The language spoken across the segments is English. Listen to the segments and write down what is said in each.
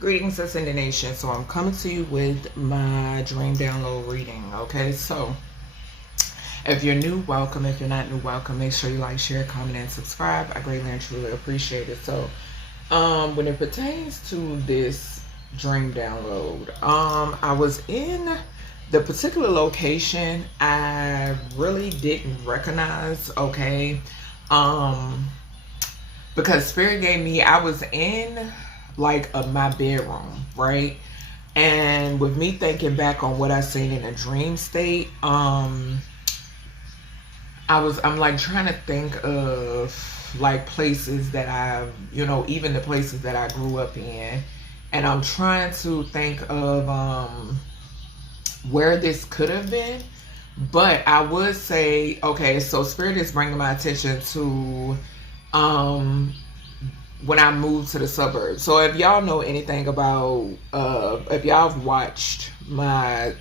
Greetings, it's in the nation. So I'm coming to you with my dream download reading. Okay, so if you're new, welcome. If you're not new, welcome. Make sure you like, share, comment, and subscribe. I greatly and truly appreciate it. So when it pertains to this dream download, I was in the particular location I really didn't recognize. Okay, because Spirit gave me, I was in like my bedroom, right? And with me thinking back on what I seen in a dream state, I'm like trying to think of like places that even the places that I grew up in, and I'm trying to think of where this could have been. But I would say, okay, so Spirit is bringing my attention to when I moved to the suburbs. So if y'all know anything about, if y'all have watched my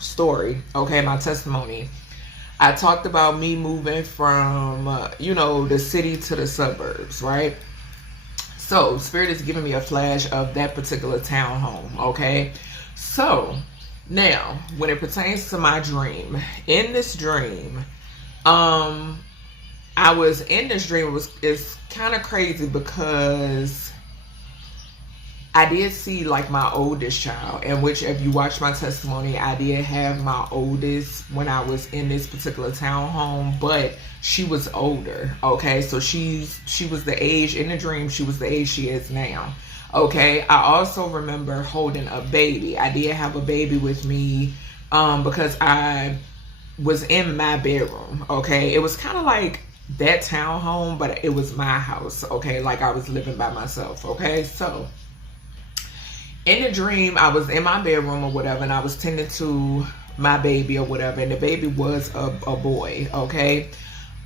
story, okay, my testimony, I talked about me moving from, the city to the suburbs, right? So Spirit is giving me a flash of that particular townhome, okay? So now, when it pertains to my dream, in this dream, I was in this dream. It's kind of crazy because I did see like my oldest child, and which if you watch my testimony, I did have my oldest when I was in this particular townhome, but she was older. Okay, so she was the age in the dream. She was the age she is now. Okay, I also remember holding a baby. I did have a baby with me because I was in my bedroom. Okay, it was kind of like that townhome, but it was my house. Okay, like I was living by myself. Okay, so in the dream, I was in my bedroom or whatever, and I was tending to my baby or whatever, and the baby was a boy. Okay,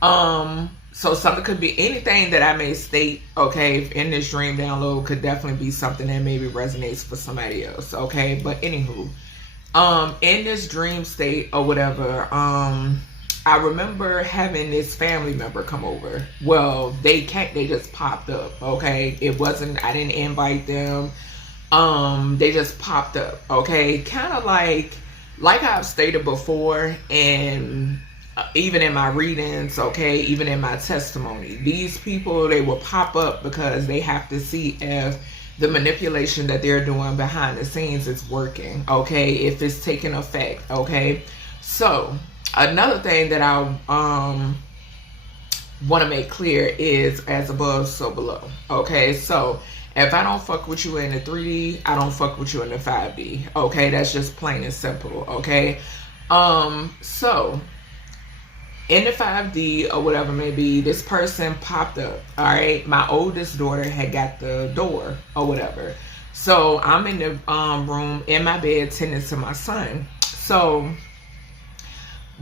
so something could be anything that I may state, okay, in this dream download could definitely be something that maybe resonates for somebody else. Okay, but anywho, in this dream state or whatever, I remember having this family member come over. Well, they just popped up. Okay, I didn't invite them. They just popped up. Okay, kind of like I've stated before, and even in my readings, okay, even in my testimony, these people, they will pop up because they have to see if the manipulation that they're doing behind the scenes is working. Okay, if it's taking effect. Okay, so another thing that I want to make clear is as above, so below. Okay, so if I don't fuck with you in the 3D, I don't fuck with you in the 5D. Okay, that's just plain and simple. Okay, so in the 5D or whatever may be, this person popped up. All right, my oldest daughter had got the door or whatever. So I'm in the room in my bed tending to my son. So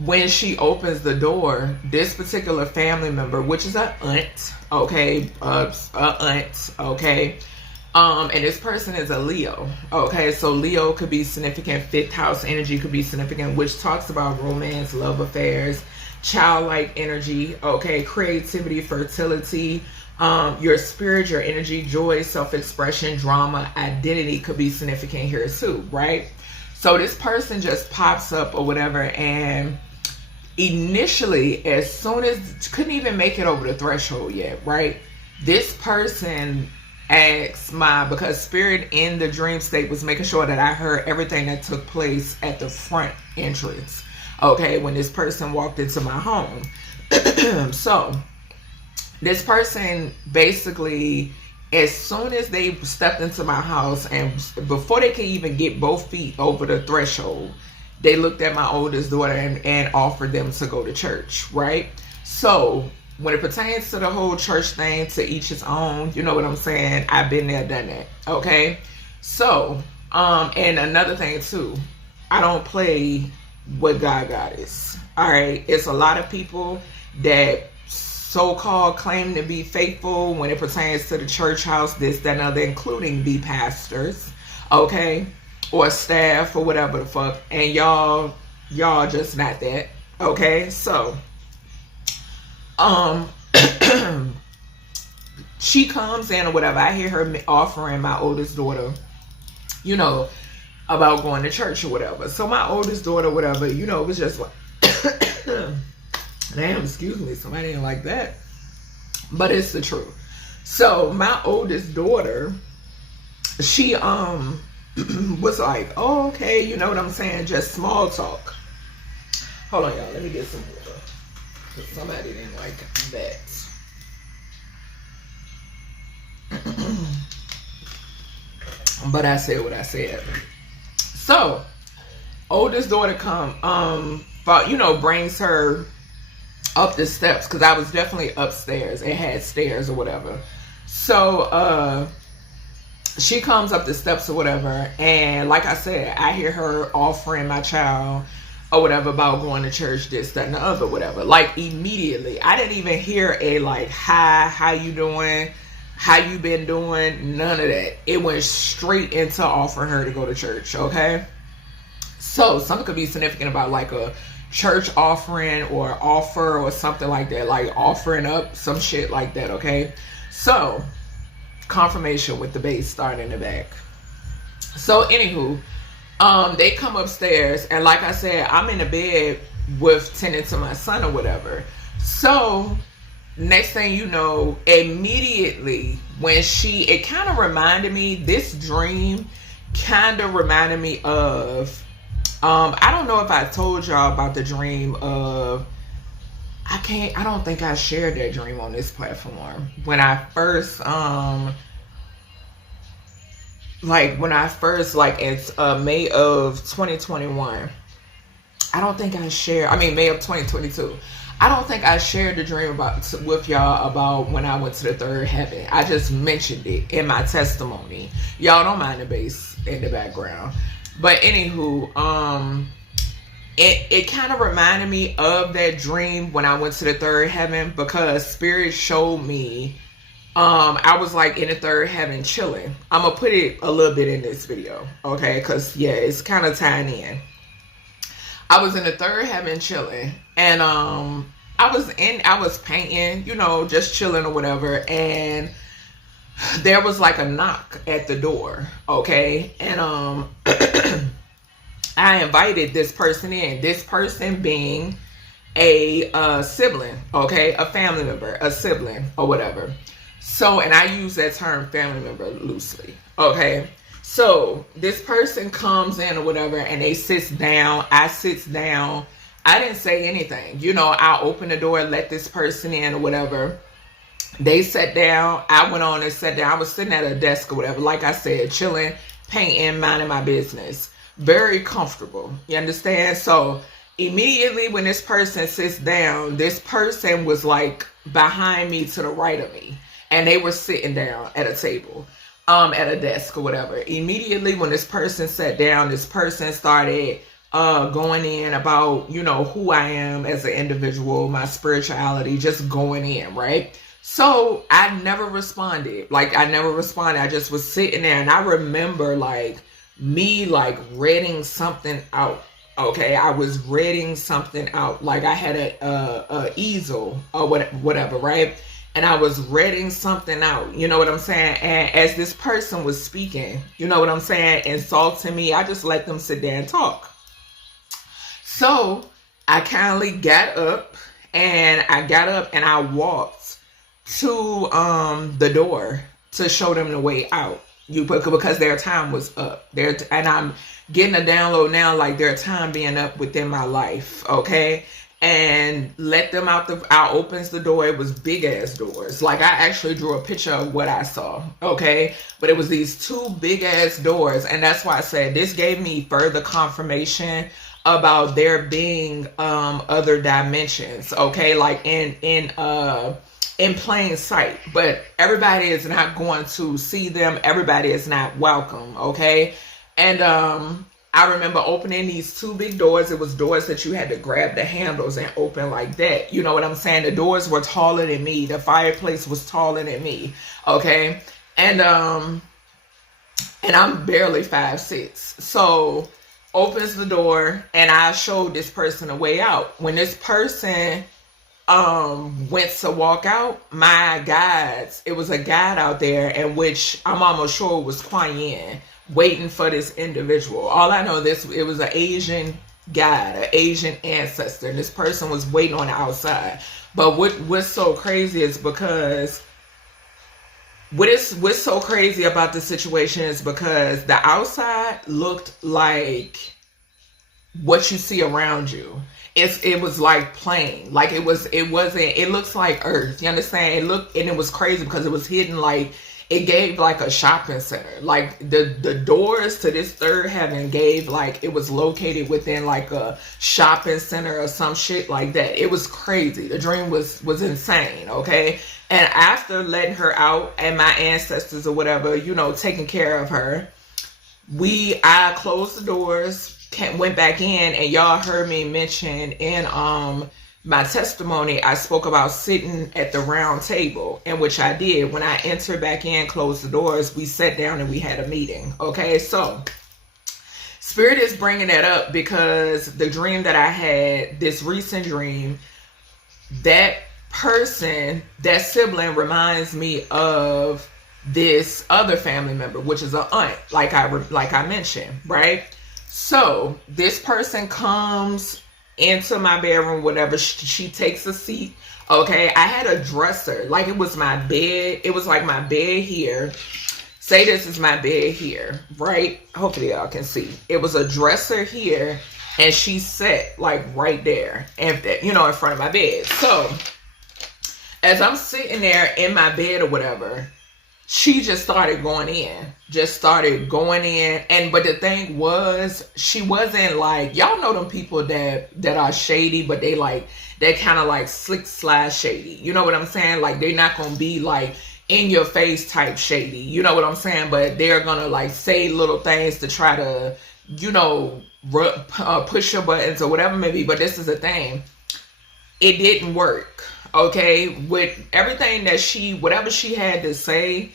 when she opens the door, this particular family member, which is an aunt, okay, aunt, okay, and this person is a Leo, okay, so Leo could be significant, fifth house energy could be significant, which talks about romance, love affairs, childlike energy, okay, creativity, fertility, your spirit, your energy, joy, self-expression, drama, identity could be significant here too, right? So this person just pops up or whatever, and initially, as soon as couldn't even make it over the threshold yet, right? This person asks because Spirit in the dream state was making sure that I heard everything that took place at the front entrance. Okay, when this person walked into my home. So this person basically, as soon as they stepped into my house and before they could even get both feet over the threshold, they looked at my oldest daughter and offered them to go to church, right? So when it pertains to the whole church thing, to each his own, you know what I'm saying? I've been there, done that, okay? So, and another thing too, I don't play what God is, all right? It's a lot of people that so-called claim to be faithful when it pertains to the church house, this, that, and other, including the pastors, okay? Or staff or whatever the fuck, and y'all just not that. Okay, so she comes in or whatever. I hear her offering my oldest daughter, you know, about going to church or whatever. So my oldest daughter, whatever, you know, was just like, damn, excuse me, somebody didn't like that. But it's the truth. So my oldest daughter, she was like, oh, okay, you know what I'm saying? Just small talk. Hold on, y'all. Let me get some water. Because somebody didn't like that. But I said what I said. So, oldest daughter you know, brings her up the steps, because I was definitely upstairs. It had stairs or whatever. So, she comes up the steps or whatever, and like I said, I hear her offering my child or whatever about going to church, this, that, and the other, whatever. Like, immediately. I didn't even hear a, like, hi, how you doing? How you been doing? None of that. It went straight into offering her to go to church, okay? So, something could be significant about, like, a church offering or offer or something like that. Like, offering up some shit like that, okay? So, confirmation with the bass starting in the back. So, anywho, they come upstairs, and like I said, I'm in the bed with tending to my son or whatever. So, next thing you know, immediately when it kind of reminded me, this dream kind of reminded me of, I don't know if I told y'all about the dream of, I don't think I shared that dream on this platform. When I first, it's May of 2021. I don't think I shared, May of 2022. I don't think I shared the dream with y'all about when I went to the third heaven. I just mentioned it in my testimony. Y'all don't mind the bass in the background. But anywho, it kind of reminded me of that dream when I went to the third heaven, because Spirit showed me, I was like in the third heaven chilling. I'm going to put it a little bit in this video, okay? Because, yeah, it's kind of tying in. I was in the third heaven chilling, and I was painting, you know, just chilling or whatever, and there was like a knock at the door, okay? And I invited this person in, this person being a sibling, okay? A family member, a sibling or whatever. So, and I use that term family member loosely, okay? So this person comes in or whatever, and they sits down. I sits down. I didn't say anything. You know, I open the door, let this person in or whatever. They sat down. I went on and sat down. I was sitting at a desk or whatever. Like I said, chilling, painting, minding my business. Very comfortable. You understand? So immediately when this person sits down, this person was like behind me to the right of me. And they were sitting down at a table. At a desk or whatever. Immediately when this person sat down, this person started going in about, you know, who I am as an individual, my spirituality, just going in, right? So I never responded. I just was sitting there, and I remember me reading something out. Okay, I was reading something out. Like I had a easel or whatever, right? And I was reading something out, you know what I'm saying? And as this person was speaking, you know what I'm saying, insulting me, I just let them sit there and talk. So I kindly got up, and I walked to the door to show them the way out. Because their time was up. And I'm getting a download now, like their time being up within my life, okay? And let them out. I opens the door. It was big ass doors. Like I actually drew a picture of what I saw. Okay. But it was these two big ass doors. And that's why I said this gave me further confirmation about there being other dimensions. Okay. Like in plain sight. But everybody is not going to see them. Everybody is not welcome. Okay. And I remember opening these two big doors. It was doors that you had to grab the handles and open like that. You know what I'm saying? The doors were taller than me. The fireplace was taller than me. Okay. And I'm barely 5'6". So opens the door, and I showed this person a way out. When this person went to walk out, my guides, it was a guide out there in which I'm almost sure was Kuan Yin waiting for this individual. All I know, it was an Asian guide, an Asian ancestor, and this person was waiting on the outside. But what's so crazy is because what's so crazy about the situation is because the outside looked like what you see around you. It was like plain, like it looks like earth, you understand? It was crazy because it was hidden, like it gave like a shopping center, like the doors to this third heaven gave like it was located within like a shopping center or some shit like that. It was crazy. The dream was insane. Okay. And after letting her out and my ancestors or whatever, you know, taking care of her, I closed the doors, went back in, and y'all heard me mention in my testimony, I spoke about sitting at the round table, in which I did. When I entered back in, closed the doors, we sat down and we had a meeting. Okay, so Spirit is bringing that up because the dream that I had, this recent dream, that person, that sibling reminds me of this other family member, which is an aunt, like I mentioned, right? So this person comes into my bedroom, whatever. She takes a seat. Okay, I had a dresser, like it was my bed. It was like my bed here. Say this is my bed here, right? Hopefully y'all can see. It was a dresser here, and she sat like right there, and you know, in front of my bed. So as I'm sitting there in my bed or whatever, she just started going in. And but the thing was, she wasn't like, y'all know them people that are shady, but they're kind of like slick slide shady. You know what I'm saying? Like they're not gonna be like in your face type shady. You know what I'm saying? But they're gonna like say little things to try to, you know, push your buttons or whatever maybe. But this is the thing. It didn't work. Okay, with everything that whatever she had to say,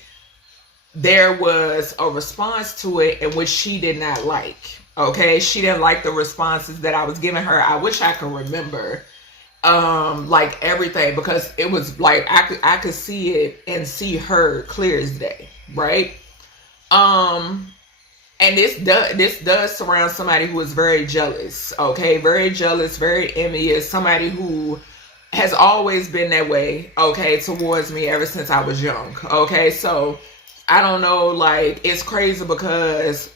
there was a response to it in which she did not like. Okay, she didn't like the responses that I was giving her. I wish I could remember like everything, because it was like I could see it and see her clear as day, right? And this does surround somebody who is very jealous. Okay, very jealous, very envious, somebody who has always been that way, okay, towards me ever since I was young. Okay, so I don't know, like, it's crazy because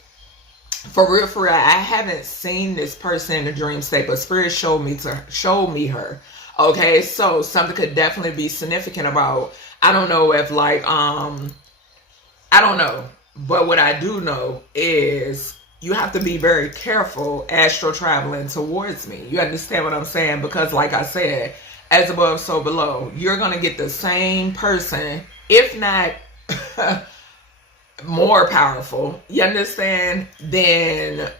for real, I haven't seen this person in a dream state, but Spirit showed me her. Okay, so something could definitely be significant about, I don't know if like, I don't know, but what I do know is you have to be very careful astro traveling towards me. You understand what I'm saying? Because like I said, as above, so below. You're going to get the same person, if not more powerful. You understand? Then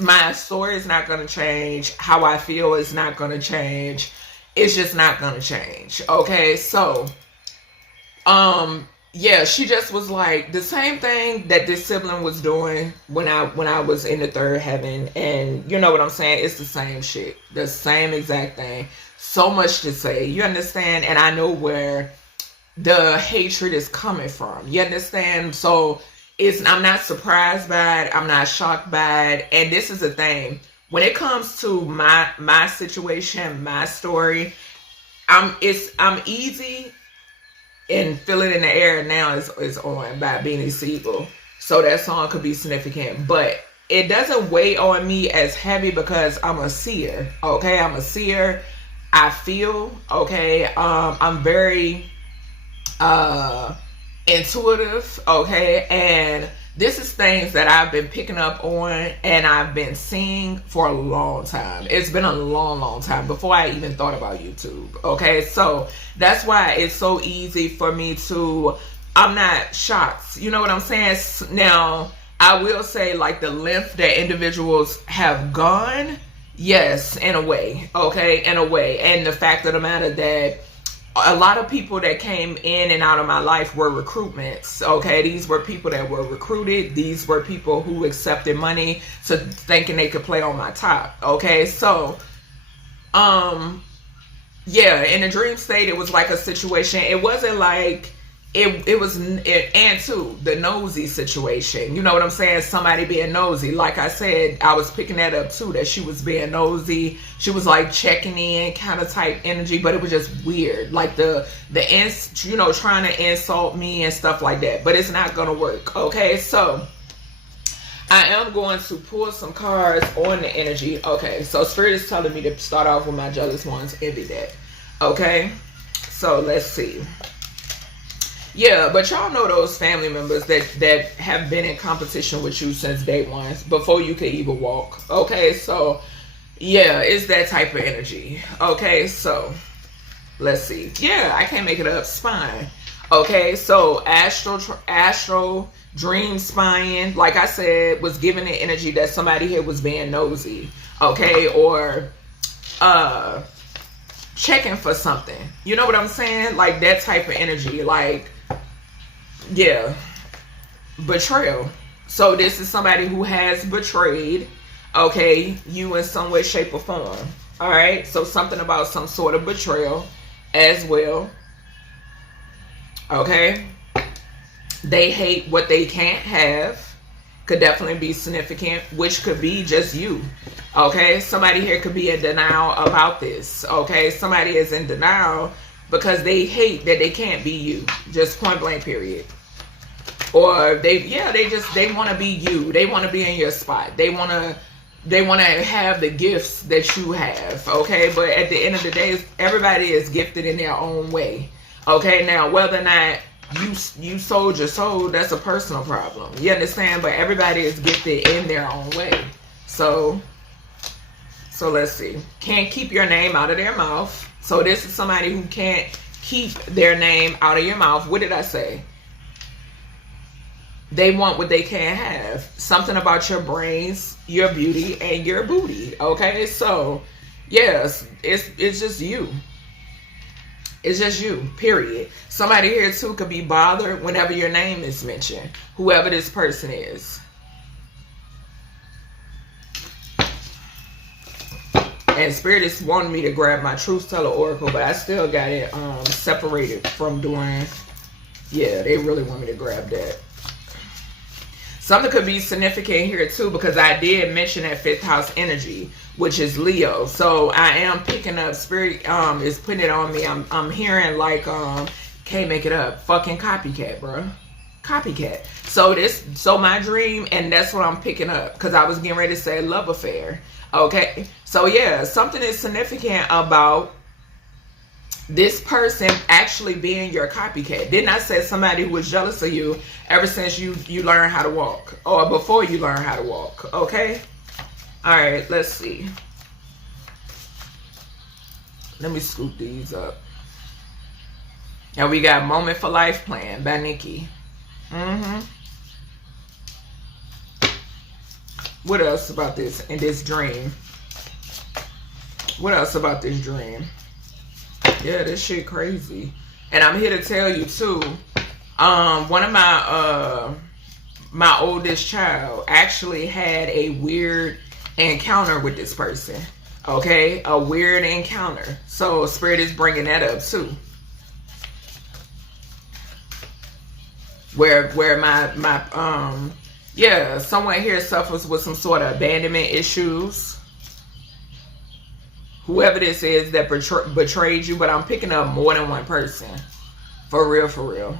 my story is not going to change. How I feel is not going to change. It's just not going to change. Okay, so, yeah, she just was like the same thing that this sibling was doing when I was in the third heaven. And you know what I'm saying? It's the same shit. The same exact thing. So much to say, you understand? And I know where the hatred is coming from. You understand? So I'm not surprised by it. I'm not shocked by it. And this is the thing. When it comes to my situation, my story, I'm easy, and Feel It in the Air now is on by Beanie Siegel. So that song could be significant. But it doesn't weigh on me as heavy because I'm a seer. Okay, I'm a seer. I feel, okay, I'm very intuitive, okay, and this is things that I've been picking up on and I've been seeing for a long time. It's been a long time before I even thought about YouTube, okay? So that's why it's so easy for me I'm not shocked, you know what I'm saying? Now, I will say, like, the length that individuals have gone, yes, in a way, okay, in a way. And the fact of the matter that a lot of people that came in and out of my life were recruitments, okay? These were people that were recruited. These were people who accepted money thinking they could play on my top, okay? So, yeah, in a dream state, it was like a situation. It wasn't like it was, and too, the nosy situation. You know what I'm saying? Somebody being nosy. Like I said, I was picking that up too, that she was being nosy. She was like checking in kind of type energy, but it was just weird. Like you know, trying to insult me and stuff like that. But it's not going to work. Okay, so I am going to pull some cards on the energy. Okay, so Spirit is telling me to start off with my jealous ones, envy deck. Okay, so let's see. Yeah, but y'all know those family members that have been in competition with you since day one, before you could even walk. Okay, so yeah, it's that type of energy. Okay, so let's see. Yeah, I can't make it up. Spine. Okay, so astral dream spying, like I said, was giving the energy that somebody here was being nosy. Okay, or checking for something. You know what I'm saying? Like that type of energy. Like, yeah, betrayal. So this is somebody who has betrayed, okay, you in some way, shape, or form. All right, so something about some sort of betrayal as well. Okay, they hate what they can't have. Could definitely be significant, which could be just you. Okay, somebody here could be in denial about this. Okay, somebody is in denial because they hate that they can't be you. Just point blank, period. Or they want to be you. They want to be in your spot. They want to have the gifts that you have. Okay, but at the end of the day, everybody is gifted in their own way. Okay, now whether or not you sold your soul, that's a personal problem. You understand? But everybody is gifted in their own way. So let's see. Can't keep your name out of their mouth. So this is somebody who can't keep their name out of your mouth. What did I say? They want what they can't have. Something about your brains, your beauty, and your booty. Okay, so yes, it's just you. It's just you, period. Somebody here too could be bothered whenever your name is mentioned, whoever this person is. And Spirit is wanting me to grab my Truth Teller Oracle, but I still got it separated from doing. Yeah, they really want me to grab that. Something could be significant here too, because I did mention that 5th house energy, which is Leo. So I am picking up, Spirit is putting it on me. I'm hearing like, can't make it up, fucking copycat, bro. Copycat. So my dream, and that's what I'm picking up, because I was getting ready to say love affair. Okay, so yeah, something is significant about this person actually being your copycat. Didn't I say somebody who was jealous of you ever since you learned how to walk, or before you learned how to walk? Okay, all right, let's see. Let me scoop these up. And we got Moment for Life Plan by Nikki. What else about this in this dream? What else about this dream? Yeah, this shit crazy. And I'm here to tell you too, one of my oldest child actually had a weird encounter with this person. Okay, a weird encounter. So Spirit is bringing that up too. Where my yeah, someone here suffers with some sort of abandonment issues. Whoever this is that betrayed you, but I'm picking up more than one person. For real, for real.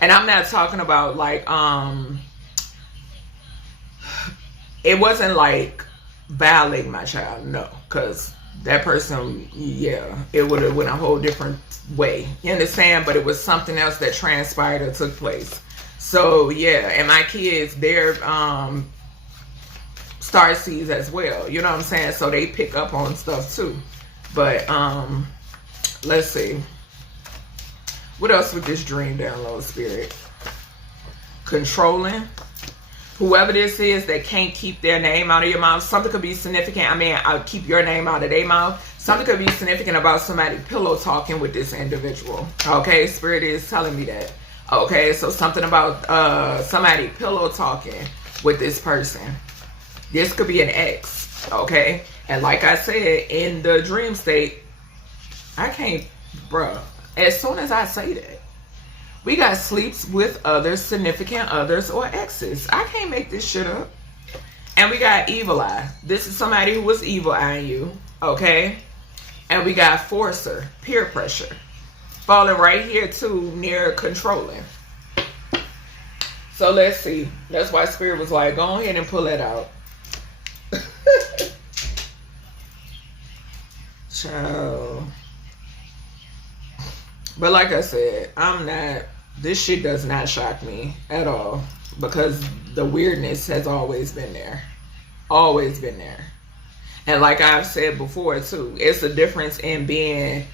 And I'm not talking about like, it wasn't like violating my child, no. Because that person, yeah, it would have went a whole different way. You understand? But it was something else that transpired or took place. So yeah, and my kids, they're star seeds as well. You know what I'm saying? So they pick up on stuff too. But let's see. What else with this dream download, Spirit? Controlling. Whoever this is that can't keep their name out of your mouth. Something could be significant. I mean, I'll keep your name out of their mouth. Something could be significant about somebody pillow talking with this individual. Okay, Spirit is telling me that. Okay, so something about somebody pillow talking with this person. This could be an ex. Okay, and like I said, in the dream state, I can't, bruh. As soon as I say that, we got sleeps with others, significant others, or exes. I can't make this shit up. And we got evil eye. This is somebody who was evil eyeing you, okay? And we got forcer, peer pressure. Falling right here too, near controlling. So let's see. That's why Spirit was like, go ahead and pull that out. Child. But like I said, this shit does not shock me at all. Because the weirdness has always been there. Always been there. And like I've said before too, it's a difference in being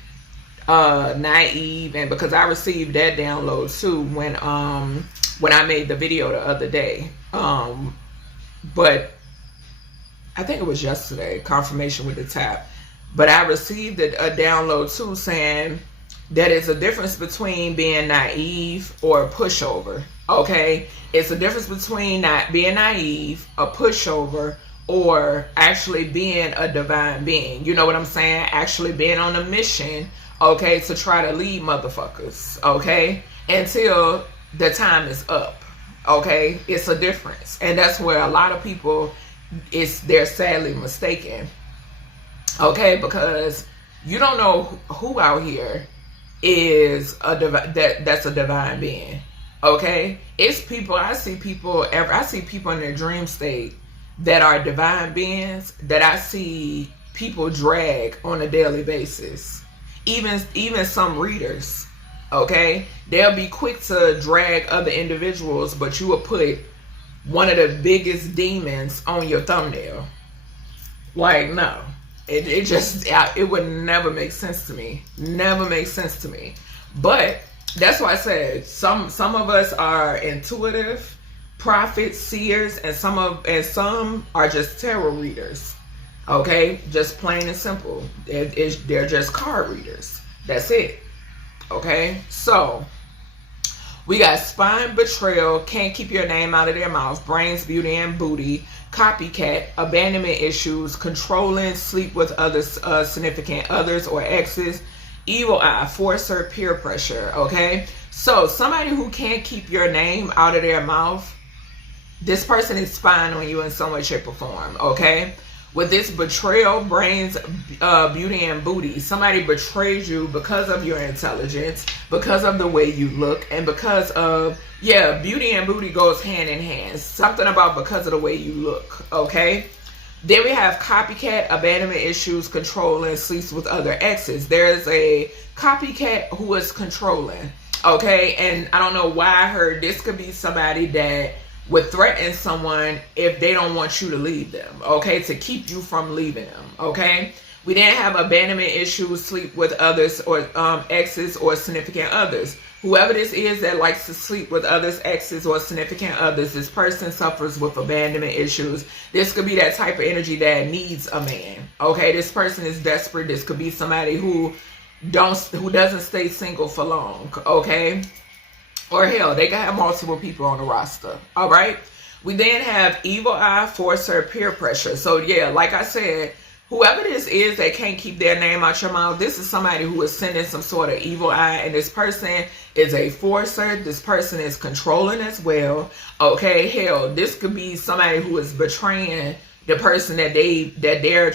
naive, and because I received that download too when I made the video the other day. But I think it was yesterday, confirmation with the tap. But I received a download too saying that it's a difference between being naive or a pushover. Okay? It's a difference between not being naive, a pushover, or actually being a divine being. You know what I'm saying? Actually being on a mission, okay, to try to lead motherfuckers, okay? Until the time is up, okay? It's a difference. And that's where a lot of people, they're sadly mistaken, okay? Because you don't know who out here is that's a divine being, okay? It's people, I see people in their dream state that are divine beings that I see people drag on a daily basis. Even some readers, okay? They'll be quick to drag other individuals, but you will put one of the biggest demons on your thumbnail. Like, no. It would never make sense to me. Never make sense to me. But that's why I said some of us are intuitive, prophets, seers, and some are just tarot readers. Okay, just plain and simple. They're just card readers. That's it. Okay, so we got spine, betrayal, can't keep your name out of their mouth, brains, beauty, and booty, copycat, abandonment issues, controlling, sleep with others, significant others or exes, evil eye, forcer, peer pressure. Okay, so somebody who can't keep your name out of their mouth, this person is spying on you in some way, shape, or form. Okay. With this betrayal, brains, beauty, and booty, somebody betrays you because of your intelligence, because of the way you look, and because of, beauty and booty goes hand in hand. Something about because of the way you look, okay? Then we have copycat, abandonment issues, controlling, sleeps with other exes. There's a copycat who is controlling, okay? And I don't know why I heard this could be somebody that would threaten someone if they don't want you to leave them, okay, to keep you from leaving them, okay? We then have abandonment issues, sleep with others or exes or significant others. Whoever this is that likes to sleep with others, exes, or significant others, this person suffers with abandonment issues. This could be that type of energy that needs a man, okay? This person is desperate. This could be somebody who doesn't stay single for long, okay? Or hell, they can have multiple people on the roster. All right. We then have evil eye, forcer, peer pressure. So yeah, like I said, whoever this is that can't keep their name out your mouth, this is somebody who is sending some sort of evil eye, and this person is a forcer. This person is controlling as well. Okay, hell, this could be somebody who is betraying the person that they're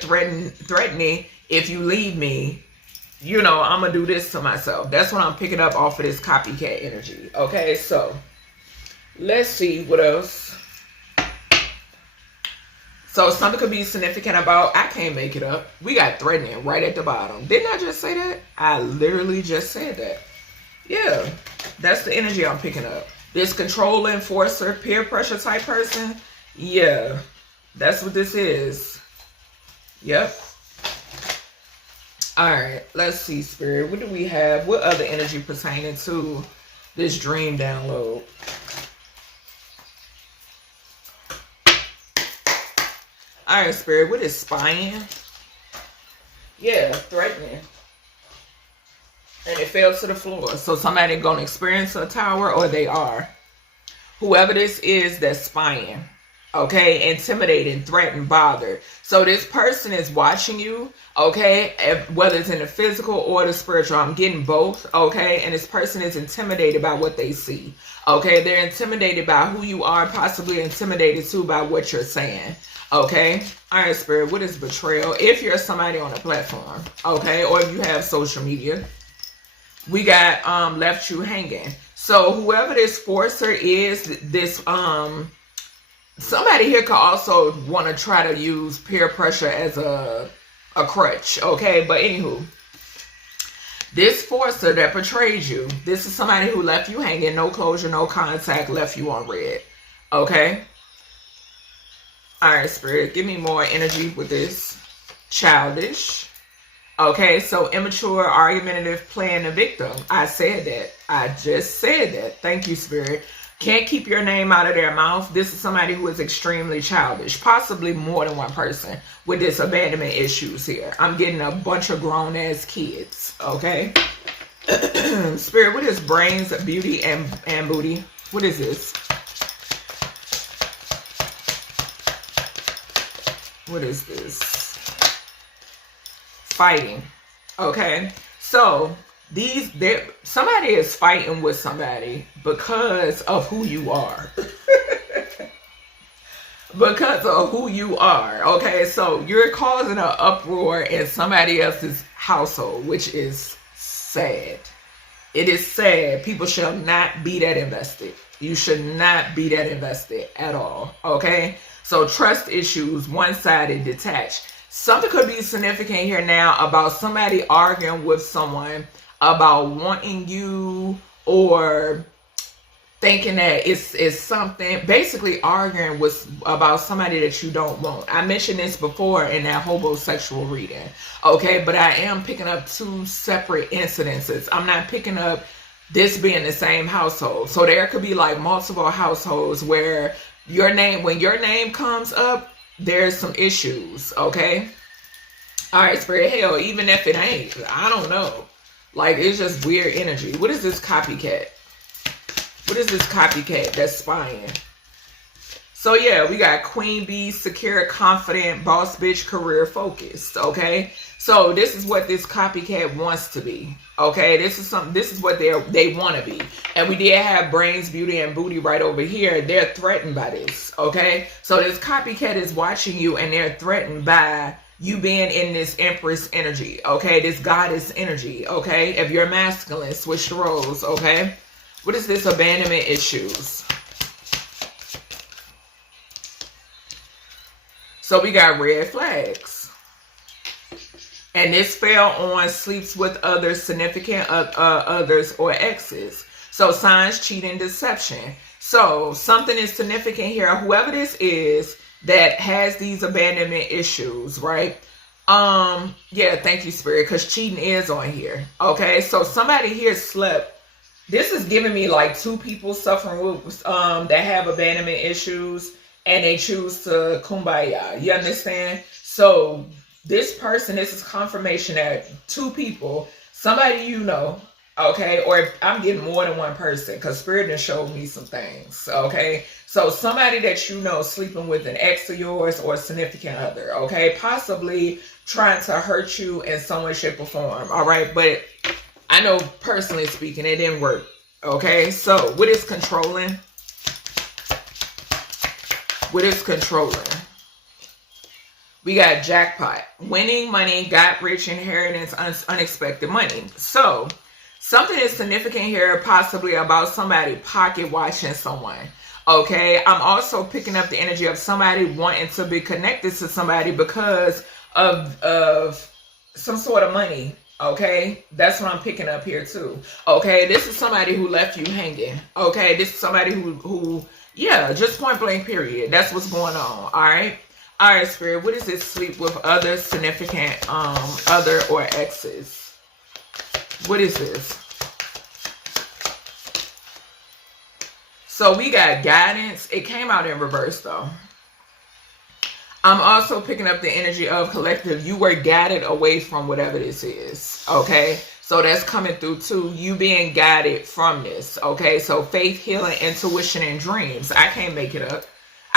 threatening. If you leave me, you know, I'm going to do this to myself. That's what I'm picking up off of this copycat energy. Okay, so let's see what else. So something could be significant about, I can't make it up. We got threatening right at the bottom. Didn't I just say that? I literally just said that. Yeah, that's the energy I'm picking up. This controlling, forcer, peer pressure type person. Yeah, that's what this is. Yep. All right, let's see, Spirit. What do we have? What other energy pertaining to this dream download? All right, Spirit. What is spying? Yeah, threatening. And it fell to the floor. So somebody going to experience a tower, or they are. Whoever this is that's spying. Okay, intimidated, threatened, bothered. So this person is watching you, okay, whether it's in the physical or the spiritual. I'm getting both, okay, and this person is intimidated by what they see, okay. They're intimidated by who you are, possibly intimidated too by what you're saying, okay. All right, Spirit, what is betrayal? If you're somebody on a platform, okay, or if you have social media, we got left you hanging. So whoever this forcer is, this somebody here could also want to try to use peer pressure as a crutch, okay? But anywho, this forcer that betrayed you, this is somebody who left you hanging, no closure, no contact, left you on red, okay? All right, Spirit, give me more energy with this. Childish. Okay, so immature, argumentative, playing the victim. I said that. I just said that. Thank you, Spirit. Can't keep your name out of their mouth. This is somebody who is extremely childish, possibly more than one person with this abandonment issues here. I'm getting a bunch of grown-ass kids, okay? Spirit, what is brains, beauty, and booty? What is this? What is this? Fighting, okay? So somebody is fighting with somebody because of who you are. Because of who you are, okay? So you're causing an uproar in somebody else's household, which is sad. It is sad. People shall not be that invested. You should not be that invested at all, okay? So trust issues, one-sided, detached. Something could be significant here now about somebody arguing with someone about wanting you, or thinking that it's something, basically arguing about somebody that you don't want. I mentioned this before in that homosexual reading, okay? But I am picking up two separate incidences. I'm not picking up this being the same household. So there could be like multiple households where when your name comes up, there's some issues, okay? All right, Spirit, hell, even if it ain't, I don't know. Like, it's just weird energy. What is this copycat? What is this copycat that's spying? So, yeah, we got queen bee, secure, confident, boss bitch, career focused, okay? So, this is what this copycat wants to be, okay? This is what they want to be. And we did have brains, beauty, and booty right over here. They're threatened by this, okay? So, this copycat is watching you, and they're threatened by you being in this empress energy, okay? This goddess energy, okay? If you're masculine, switch the roles, okay? What is this abandonment issues? So we got red flags. And this fell on sleeps with others, significant others, or exes. So signs, cheating, deception. So something is significant here. Whoever this is that has these abandonment issues, right? Yeah, thank you, Spirit, because cheating is on here. Okay, so somebody here slept. This is giving me like two people suffering with that have abandonment issues, and they choose to kumbaya. You understand? So this person, this is confirmation that two people, somebody you know, okay, or I'm getting more than one person because Spirit has showed me some things, okay? So somebody that you know sleeping with an ex of yours or a significant other, okay? Possibly trying to hurt you in some way, shape, or form, all right? But I know personally speaking, it didn't work, okay? So what is controlling? What is controlling? We got jackpot, winning money, got rich, inheritance, unexpected money. So something is significant here, possibly about somebody pocket watching someone. Okay, I'm also picking up the energy of somebody wanting to be connected to somebody because of some sort of money. Okay, that's what I'm picking up here too. Okay, this is somebody who left you hanging. Okay, this is somebody who yeah, just point blank period. That's what's going on. All right. All right, Spirit, what is this sleep with other significant other or exes? What is this? So we got guidance. It came out in reverse though. I'm also picking up the energy of collective. You were guided away from whatever this is. Okay. So that's coming through too. You being guided from this. Okay. So faith, healing, intuition, and dreams. I can't make it up.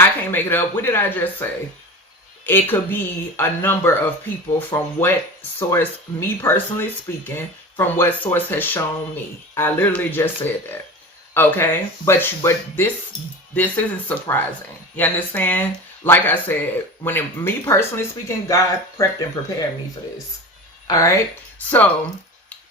I can't make it up. What did I just say? It could be a number of people from what source, me personally speaking, from what source has shown me. I literally just said that. Okay? But this isn't surprising. You understand? Like I said, me personally speaking, God prepped and prepared me for this. All right? So,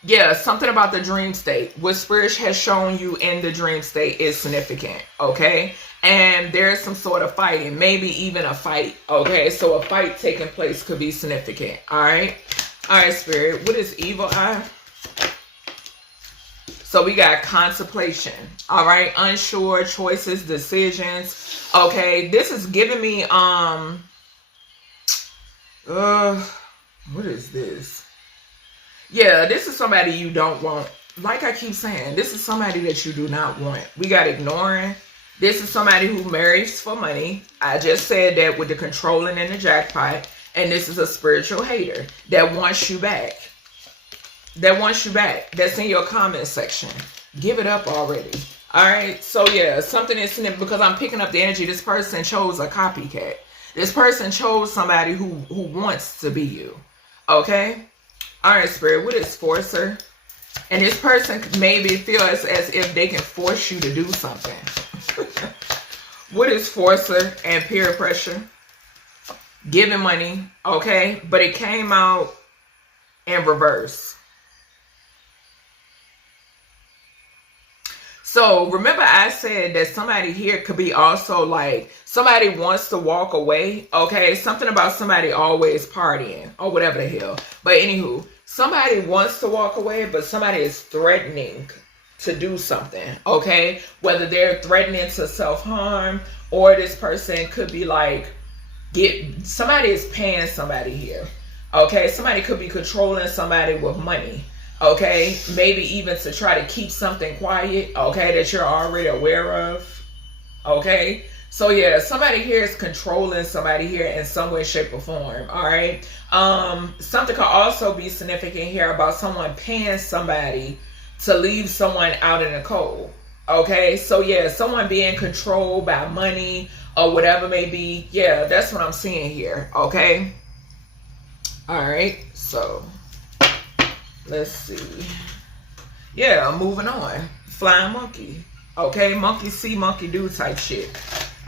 yeah, something about the dream state. What Spirit has shown you in the dream state is significant. Okay? And there's some sort of fighting, maybe even a fight. Okay, so a fight taking place could be significant. All right, Spirit. What is evil eye? So we got contemplation. All right, unsure choices, decisions. Okay, this is giving me what is this? Yeah, this is somebody you don't want. Like I keep saying, this is somebody that you do not want. We got ignoring. This is somebody who marries for money. I just said that with the controlling and the jackpot. And this is a spiritual hater that wants you back. That's in your comment section. Give it up already. All right. So yeah, something is significant because I'm picking up the energy. This person chose a copycat. This person chose somebody who wants to be you. Okay. All right, Spirit. What is forcer? And this person maybe feels as if they can force you to do something. What is forcer and peer pressure? Giving money, okay? But it came out in reverse. So remember I said that somebody here could be also like somebody wants to walk away, okay? Something about somebody always partying or whatever the hell. But anywho, somebody wants to walk away, but somebody is threatening to do something, okay? Whether they're threatening to self-harm or this person could be like, somebody is paying somebody here, okay? Somebody could be controlling somebody with money, okay? Maybe even to try to keep something quiet, okay, that you're already aware of, okay? So yeah, somebody here is controlling somebody here in some way, shape, or form, all right? Something could also be significant here about someone paying somebody to leave someone out in the cold. Okay, so yeah, someone being controlled by money or whatever may be. Yeah, that's what I'm seeing here. Okay. All right, so let's see. Yeah, moving on. Flying monkey. Okay, monkey see, monkey do type shit.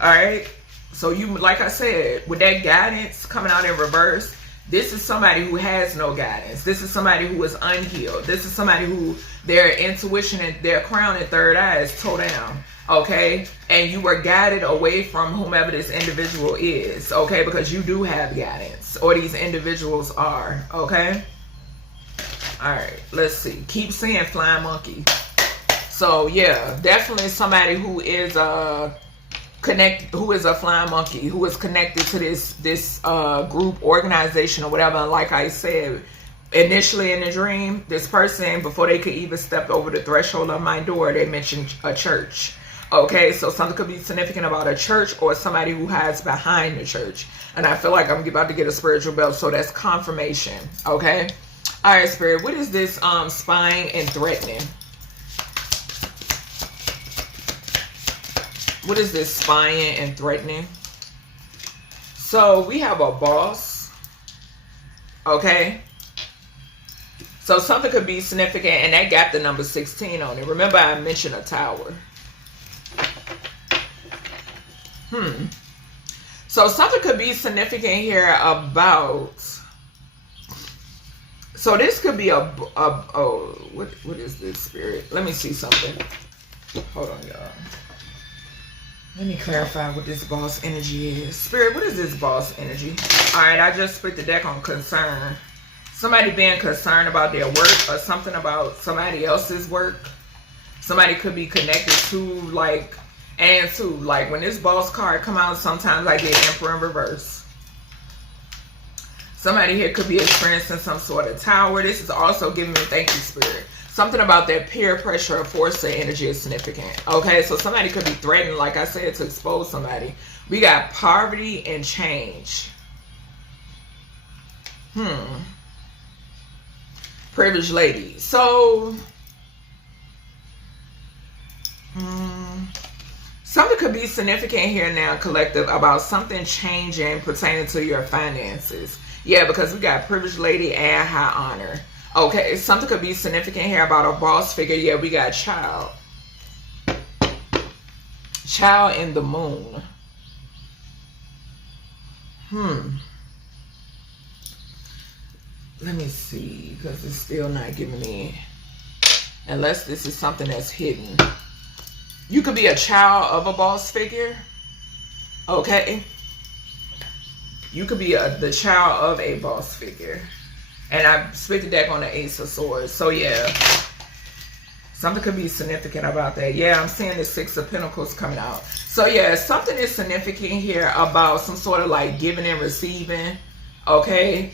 All right, so you, like I said, with that guidance coming out in reverse, this is somebody who has no guidance. This is somebody who is unhealed. This is somebody who their intuition and their crown and third eye is toe down. Okay? And you were guided away from whomever this individual is. Okay? Because you do have guidance. Or these individuals are. Okay? Alright. Let's see. Keep seeing flying monkey. So, yeah. Definitely somebody who is who is a flying monkey, who is connected to this group, organization, or whatever. And like I said, initially in the dream, this person, before they could even step over the threshold of my door, they mentioned a church. Okay, so something could be significant about a church or somebody who hides behind the church. And I feel like I'm about to get a spiritual belt, so that's confirmation. Okay? All right, Spirit, what is this spying and threatening? What is this spying and threatening? So we have a boss. Okay. So something could be significant, and that got the number 16 on it. Remember I mentioned a tower. So something could be significant here about, so this could be what is this, Spirit? Let me see something. Hold on, y'all. Let me clarify what this boss energy is. Spirit, what is this boss energy? All right, I just split the deck on concern. Somebody being concerned about their work or something about somebody else's work. Somebody could be connected to, like, and to, like, when this boss card come out, sometimes I get Emperor in reverse. Somebody here could be experiencing some sort of tower. This is also giving me, thank you, Spirit. Something about that peer pressure or force energy is significant. Okay, so somebody could be threatened, like I said, to expose somebody. We got poverty and change. Privileged lady. So Something could be significant here now, collective, about something changing pertaining to your finances. Yeah, because we got privileged lady and high honor. Okay, something could be significant here about a boss figure. Yeah, we got child. Child in the moon. Let me see, because it's still not giving me, unless this is something that's hidden. You could be a child of a boss figure. Okay. You could be the child of a boss figure. And I split the deck on the Ace of Swords. So yeah, something could be significant about that. Yeah, I'm seeing the Six of Pentacles coming out. So yeah, something is significant here about some sort of like giving and receiving. Okay.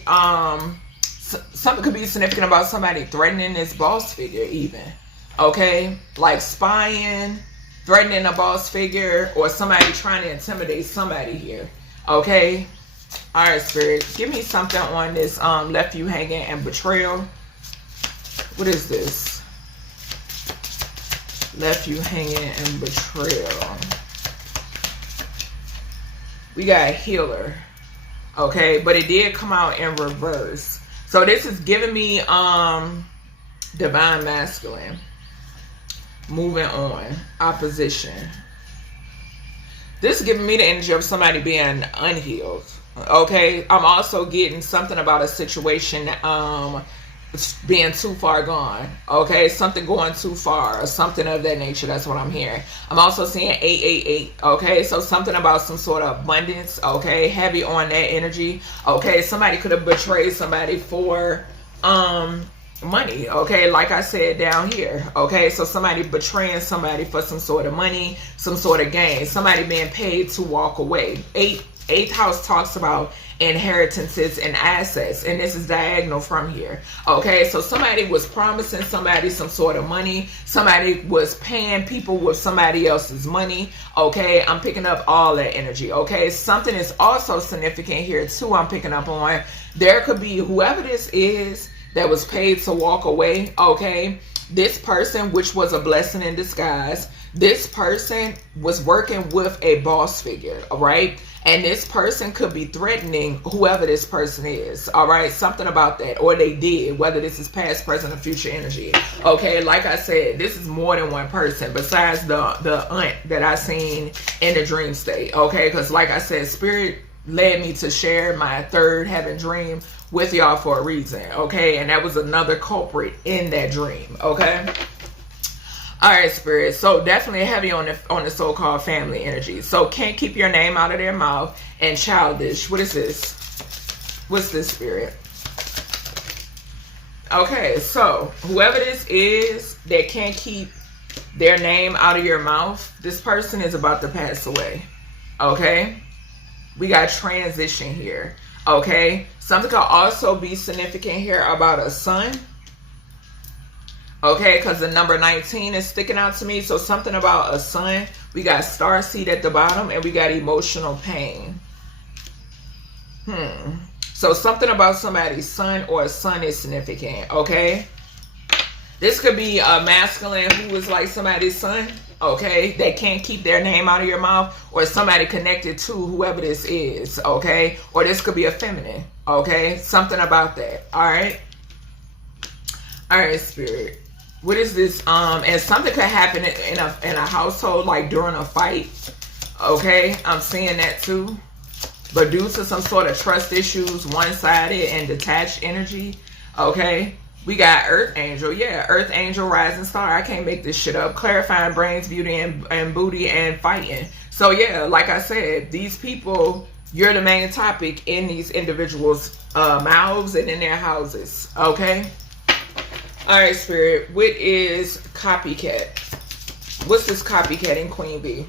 Something could be significant about somebody threatening this boss figure even. Okay. Like spying, threatening a boss figure, or somebody trying to intimidate somebody here. Okay. All right, Spirit. Give me something on this left you hanging and betrayal. What is this? Left you hanging and betrayal. We got healer. Okay, but it did come out in reverse. So this is giving me divine masculine. Moving on. Opposition. This is giving me the energy of somebody being unhealed. Okay. I'm also getting something about a situation being too far gone. Okay. Something going too far or something of that nature. That's what I'm hearing. I'm also seeing 888. Okay. So something about some sort of abundance. Okay. Heavy on that energy. Okay. Somebody could have betrayed somebody for money. Okay. Like I said down here. Okay. So somebody betraying somebody for some sort of money, some sort of gain, somebody being paid to walk away. Eighth house talks about inheritances and assets, and this is diagonal from here. Okay, so somebody was promising somebody some sort of money, somebody was paying people with somebody else's money. Okay, I'm picking up all that energy. Okay, something is also significant here too. I'm picking up on there could be whoever this is that was paid to walk away. Okay, this person, which was a blessing in disguise, this person was working with a boss figure. All right, and this person could be threatening whoever this person is. All right, something about that, or they did, whether this is past, present, or future energy. Okay, like I said, this is more than one person besides the aunt that I seen in the dream state. Okay, because like I said, spirit led me to share my third heaven dream with y'all for a reason. Okay, and that was another culprit in that dream. Okay. All right, spirit. So definitely heavy on the so-called family energy. So can't keep your name out of their mouth and childish. What is this? What's this, spirit? Okay, so whoever this is that can't keep their name out of your mouth, this person is about to pass away. Okay, we got transition here. Okay, something could also be significant here about a son. Okay, because the number 19 is sticking out to me. So something about a son. We got starseed at the bottom, and we got emotional pain. So something about somebody's son or a son is significant. Okay, this could be a masculine who is like somebody's son. Okay, that can't keep their name out of your mouth, or somebody connected to whoever this is. Okay, or this could be a feminine. Okay, something about that. All right. All right, spirit. What is this? And something could happen in a household, like during a fight. Okay, I'm seeing that too. But due to some sort of trust issues, one-sided and detached energy. Okay, we got Earth Angel. Yeah, Earth Angel, Rising Star. I can't make this shit up. Clarifying brains, beauty, and booty, and fighting. So yeah, like I said, these people, you're the main topic in these individuals' mouths and in their houses. Okay. All right, spirit. What is copycat? What's this copycat in Queen Bee?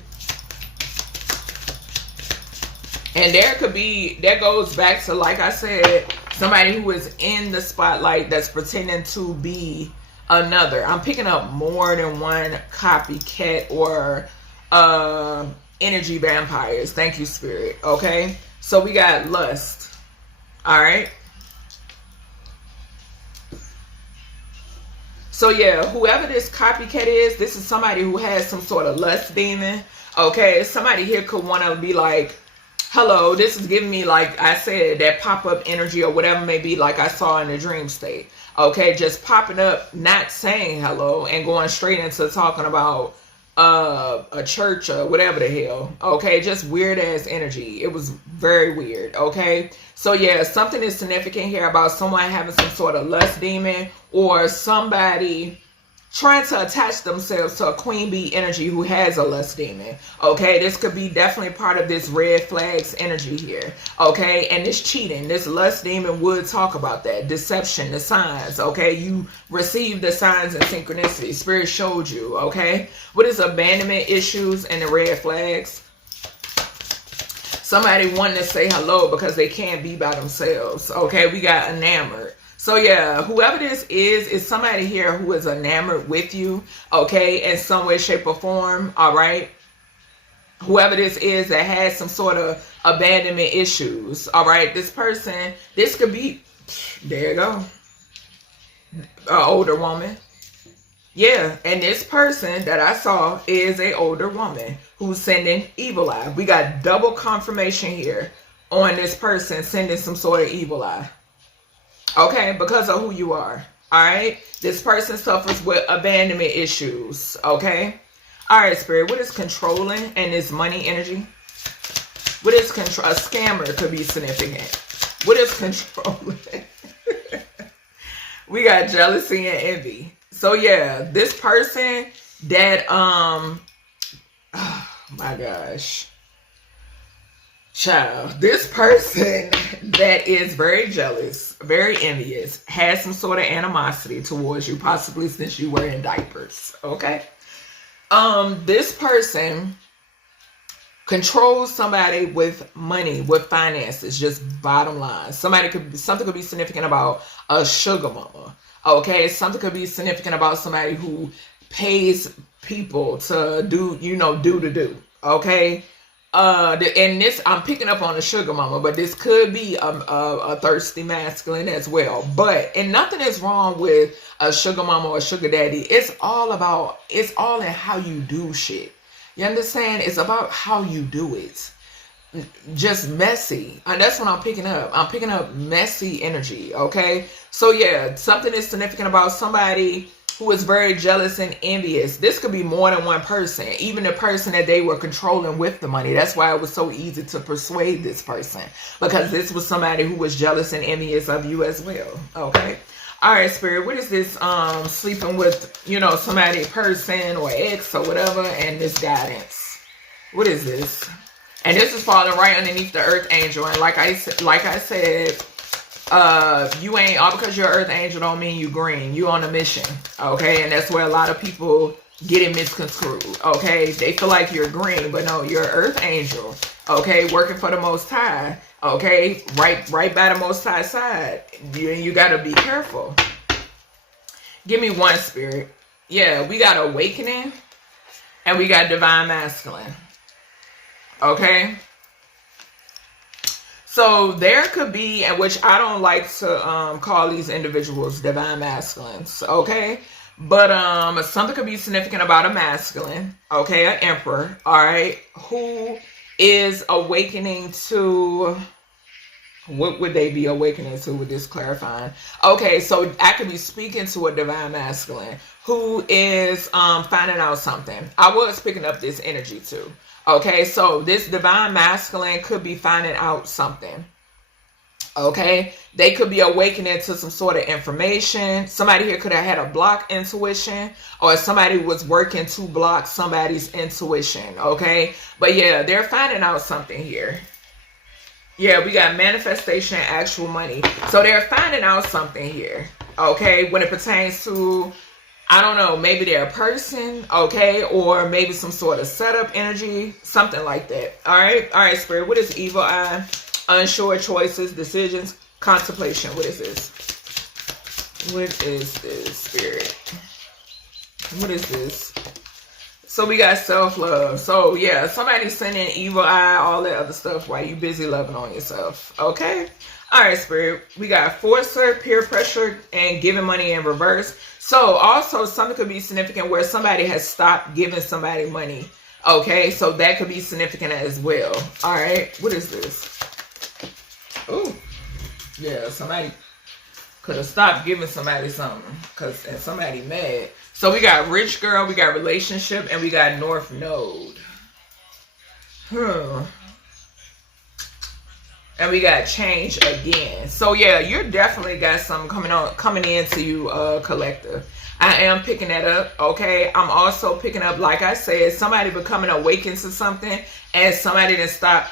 And there could be, that goes back to, like I said, somebody who is in the spotlight that's pretending to be another. I'm picking up more than one copycat or energy vampires. Thank you, spirit. Okay. So we got lust. All right. So yeah, whoever this copycat is, this is somebody who has some sort of lust demon. Okay, somebody here could want to be like, hello, this is giving me, like I said, that pop-up energy or whatever may be, like I saw in the dream state. Okay, just popping up, not saying hello, and going straight into talking about a church or whatever the hell. Okay, just weird ass energy. It was very weird. Okay, so yeah, something is significant here about someone having some sort of lust demon, or somebody trying to attach themselves to a queen bee energy who has a lust demon. Okay, this could be definitely part of this red flags energy here. Okay, and this cheating, this lust demon would talk about that deception, the signs. Okay, you received the signs and synchronicity. Spirit showed you. Okay, what is abandonment issues and the red flags? Somebody wanting to say hello because they can't be by themselves. Okay, we got enamored. So yeah, whoever this is somebody here who is enamored with you, okay, in some way, shape, or form, all right? Whoever this is that has some sort of abandonment issues, all right? This person, this could be, there you go, an older woman. Yeah, and this person that I saw is an older woman who's sending evil eye. We got double confirmation here on this person sending some sort of evil eye. Okay, because of who you are. All right, this person suffers with abandonment issues. Okay, all right, Spirit, what is controlling and this money energy? What is control? A scammer could be significant. What is controlling? We got jealousy and envy. So yeah, this person that oh my gosh, child, this person that is very jealous, very envious, has some sort of animosity towards you, possibly since you were in diapers. Okay, this person controls somebody with money, with finances, just bottom line. Something could be significant about a sugar mama. Okay, something could be significant about somebody who pays people to do, do. Okay, and this, I'm picking up on the sugar mama, but this could be a thirsty masculine as well. And nothing is wrong with a sugar mama or a sugar daddy. It's all in how you do shit. You understand? It's about how you do it. Just messy. And that's what I'm picking up. I'm picking up messy energy. Okay. So yeah, something is significant about somebody who is very jealous and envious. This could be more than one person, even the person that they were controlling with the money. That's why it was so easy to persuade this person, because this was somebody who was jealous and envious of you as well. Okay. All right, Spirit, what is this sleeping with, somebody, person or ex or whatever, and this guidance? What is this? And this is falling right underneath the earth angel. And like I said, you ain't, all because you're an earth angel don't mean you green. You on a mission. Okay, and that's where a lot of people get it misconstrued. Okay, they feel like you're green, but no, you're an earth angel. Okay, working for the Most High. Okay, right by the Most High side. You got to be careful. Give me one, Spirit. Yeah, we got awakening and we got divine masculine. Okay. So there could be, and which I don't like to call these individuals divine masculines. Okay. But something could be significant about a masculine. Okay, an emperor. All right, who is awakening to, what would they be awakening to with this clarifying? Okay, so I could be speaking to a divine masculine who is finding out something. I was picking up this energy too. Okay, so this divine masculine could be finding out something. Okay, they could be awakening to some sort of information. Somebody here could have had a block intuition, or somebody was working to block somebody's intuition. Okay, but yeah, they're finding out something here. Yeah, we got manifestation, actual money. So they're finding out something here. Okay, when it pertains to, I don't know, maybe they're a person, okay, or maybe some sort of setup energy, something like that. All right, Spirit, what is evil eye? Unsure choices, decisions, contemplation. What is this? What is this, Spirit? What is this? So we got self-love. So yeah, somebody's sending evil eye, all that other stuff while you busy loving on yourself. Okay? All right, Spirit. We got forcer, peer pressure, and giving money in reverse. So also something could be significant where somebody has stopped giving somebody money. Okay, so that could be significant as well. All right, what is this? Oh, yeah, somebody could have stopped giving somebody something because somebody mad. So we got rich girl, we got relationship, and we got North Node. And we got change again. So yeah, you're definitely got something coming into you, collective. I am picking that up, okay? I'm also picking up, like I said, somebody becoming awakened to something, and somebody that stopped,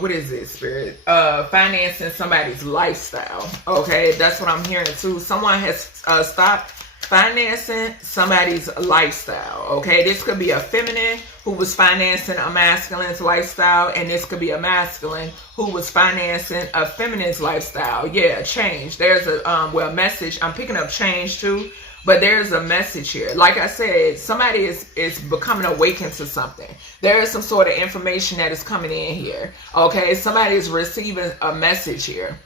what is it, Spirit? Financing somebody's lifestyle, okay? That's what I'm hearing too. Someone has stopped financing somebody's lifestyle, okay? This could be a feminine who was financing a masculine's lifestyle, and this could be a masculine who was financing a feminine's lifestyle. Yeah, change. There's a message. I'm picking up change too, but there's a message here. Like I said, somebody is becoming awakened to something. There is some sort of information that is coming in here, okay? Somebody is receiving a message here.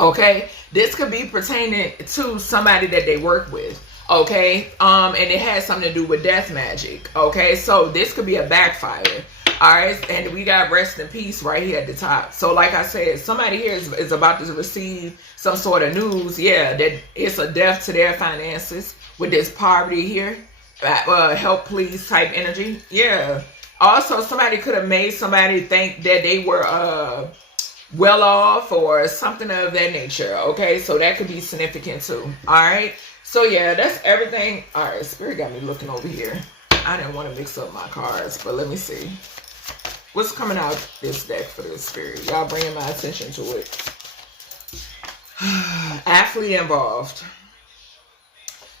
Okay, this could be pertaining to somebody that they work with. Okay, and it has something to do with death magic. Okay, so this could be a backfire. All right, and we got rest in peace right here at the top. So like I said, somebody here is about to receive some sort of news. Yeah, that it's a death to their finances with this poverty here. Help please type energy. Yeah. Also, somebody could have made somebody think that they were well off or something of that nature. Okay, so that could be significant too. All right, so yeah, that's everything. All right, Spirit got me looking over here. I didn't want to mix up my cards, but let me see what's coming out this deck for this Spirit. Y'all bringing my attention to it. Athlete involved.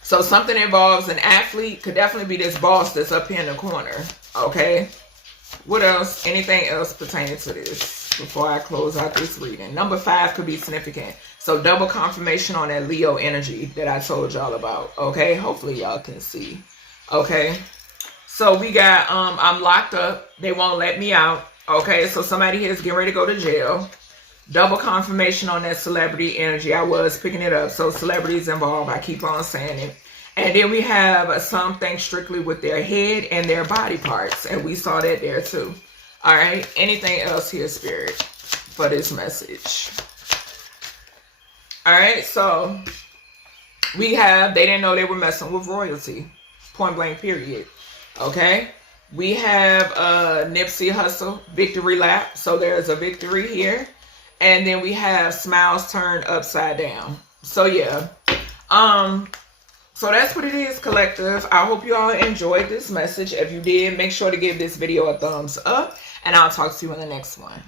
So something involves an athlete. Could definitely be this boss that's up here in the corner. Okay, what else? Anything else pertaining to this before I close out this reading? Number 5 could be significant. So double confirmation on that Leo energy that I told y'all about. Okay, hopefully y'all can see. Okay, so we got I'm locked up, they won't let me out. Okay, so somebody here is getting ready to go to jail. Double confirmation on that celebrity energy. I was picking it up. So celebrities involved, I keep on saying it. And then we have something strictly with their head and their body parts, and we saw that there too. All right, anything else here, Spirit, for this message? All right, so we have, they didn't know they were messing with royalty, point blank period. Okay, we have Nipsey Hussle, victory lap. So there's a victory here. And then we have smiles turned upside down. So yeah, so that's what it is, collective. I hope you all enjoyed this message. If you did, make sure to give this video a thumbs up, and I'll talk to you in the next one.